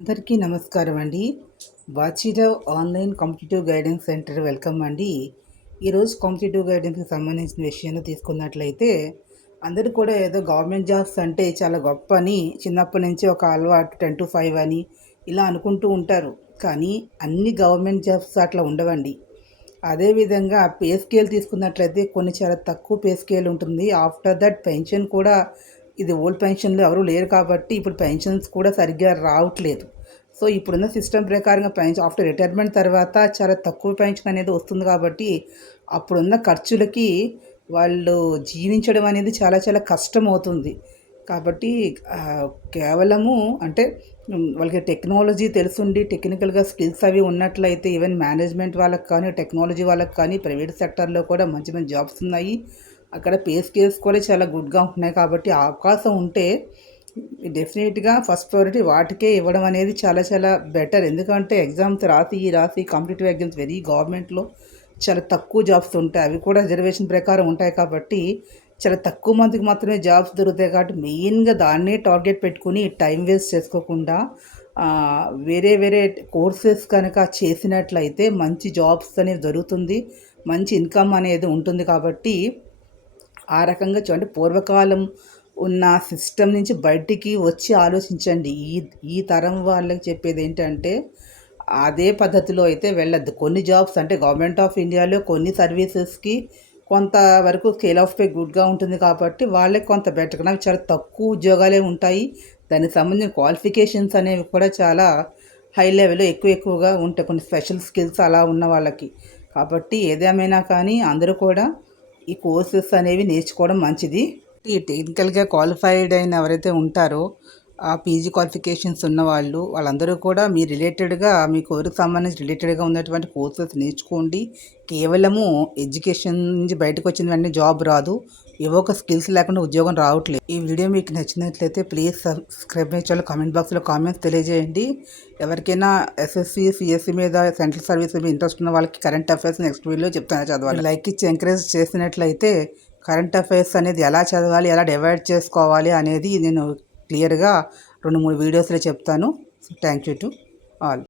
అందరికీ నమస్కారం అండి. వాచిరావ్ online competitive guidance centre welcome అండి. ఈరోజు కాంపిటేటివ్ గైడెన్స్కి సంబంధించిన విషయాన్ని తీసుకున్నట్లయితే అందరూ కూడా ఏదో గవర్నమెంట్ జాబ్స్ అంటే చాలా గొప్ప అని చిన్నప్పటి నుంచి ఒక అలవాటు 10 to 5 అని ఇలా అనుకుంటూ ఉంటారు. కానీ అన్ని గవర్నమెంట్ జాబ్స్ అట్లా ఉండవండి. అదేవిధంగా పే స్కేల్ తీసుకున్నట్లయితే కొన్ని చాలా తక్కువ పే స్కేల్ ఉంటుంది. ఆఫ్టర్ దట్ పెన్షన్ కూడా ఇది ఓల్డ్ పెన్షన్‌లో ఎవరు లేరు కాబట్టి ఇప్పుడు పెన్షన్స్ కూడా సరిగ్గా రావట్లేదు. సో, ఇప్పుడున్న సిస్టమ్ ప్రకారంగా ఆఫ్టర్ రిటైర్మెంట్ తర్వాత చాలా తక్కువ పెన్షన్ అనేది వస్తుంది కాబట్టి అప్పుడున్న ఖర్చులకి వాళ్ళు జీవించడం అనేది చాలా చాలా కష్టమవుతుంది. కాబట్టి కేవలము అంటే వాళ్ళకి టెక్నాలజీ తెలిసుండి టెక్నికల్‌గా స్కిల్స్ అవి ఉన్నట్లయితే ఈవెన్ మేనేజ్మెంట్ వాళ్ళకి కానీ, టెక్నాలజీ వాళ్ళకి కానీ ప్రైవేట్ సెక్టార్‌లో కూడా మంచి మంచి జాబ్స్ ఉన్నాయి. అక్కడ పే స్కేల్స్ కూడా చాలా గుడ్‌గా ఉంటున్నాయి కాబట్టి ఆ అవకాశం ఉంటే డెఫినిట్‌గా ఫస్ట్ ప్రయారిటీ వాటికే ఇవ్వడం అనేది చాలా చాలా బెటర్. ఎందుకంటే ఎగ్జామ్స్ రాసి కాంపిటీటివ్ ఎగ్జామ్స్ గవర్నమెంట్‌లో చాలా తక్కువ జాబ్స్ ఉంటాయి. అవి కూడా రిజర్వేషన్ ప్రకారం ఉంటాయి కాబట్టి చాలా తక్కువ మందికి మాత్రమే జాబ్స్ దొరుకుతాయి కాబట్టి మెయిన్‌గా దాన్నే టార్గెట్ పెట్టుకొని టైం వేస్ట్ చేసుకోకుండా వేరే వేరే కోర్సెస్ కనుక చేసినట్లయితే మంచి జాబ్స్ అనేవి దొరుకుతుంది. మంచి ఇన్‌కమ్ అనేది ఉంటుంది కాబట్టి ఆ రకంగా అంటే పూర్వకాలం ఉన్న సిస్టమ్ నుంచి బయటికి వచ్చి ఆలోచించండి. ఈ తరం వాళ్ళకి చెప్పేదేంటంటే అదే పద్ధతిలో అయితే వెళ్ళొద్దు. కొన్ని జాబ్స్ అంటే గవర్నమెంట్ ఆఫ్ ఇండియాలో కొన్ని సర్వీసెస్‌కి కొంతవరకు స్కేల్ ఆఫ్ పే గుడ్‌గా ఉంటుంది కాబట్టి వాళ్ళకి కొంత బెటర్. కానీ చాలా తక్కువ ఉద్యోగాలే ఉంటాయి. దానికి సంబంధించిన క్వాలిఫికేషన్స్ అనేవి కూడా చాలా హై లెవెల్‌లో ఎక్కువగా ఉంటాయి. కొన్ని స్పెషల్ స్కిల్స్ అలా ఉన్న వాళ్ళకి. కాబట్టి ఏదేమైనా కానీ అందరూ కూడా ఈ కోర్సెస్ అనేవి నేర్చుకోవడం మంచిది. ఈ టెక్నికల్‌గా క్వాలిఫైడ్ అయిన ఎవరైతే ఉంటారో ఆ పీజీ క్వాలిఫికేషన్స్ ఉన్నవాళ్ళు వాళ్ళందరూ కూడా మీ రిలేటెడ్‌గా మీ కోర్స్‌కి సంబంధించి రిలేటెడ్‌గా ఉన్నటువంటి కోర్సెస్ నేర్చుకోండి. కేవలము ఎడ్యుకేషన్ నుంచి బయటకొచ్చిన వెంటనే జాబ్ రాదు. ఏవో ఒక స్కిల్స్ లేకుండా ఉద్యోగం రావట్లేదు. ఈ వీడియో మీకు నచ్చినట్లయితే please subscribe my channel. Comment బాక్స్‌లో కామెంట్స్ తెలియజేయండి. ఎవరికైనా ఎస్ఎస్‌సి, సీఎస్‌సి మీద సెంట్రల్ సర్వీస్ మీద ఇంట్రెస్ట్ ఉన్న వాళ్ళకి కరెంట్ అఫైర్స్ నెక్స్ట్ వీడియోలో చెప్తాను చదవాలి. లైక్ ఇచ్చి ఎంకరేజ్ చేసినట్లయితే కరెంట్ అఫైర్స్ అనేది ఎలా చదవాలి, ఎలా డివైడ్ చేసుకోవాలి అనేది నేను క్లియర్‌గా 2, 3 వీడియోస్‌లో చెప్తాను. Thank you to all.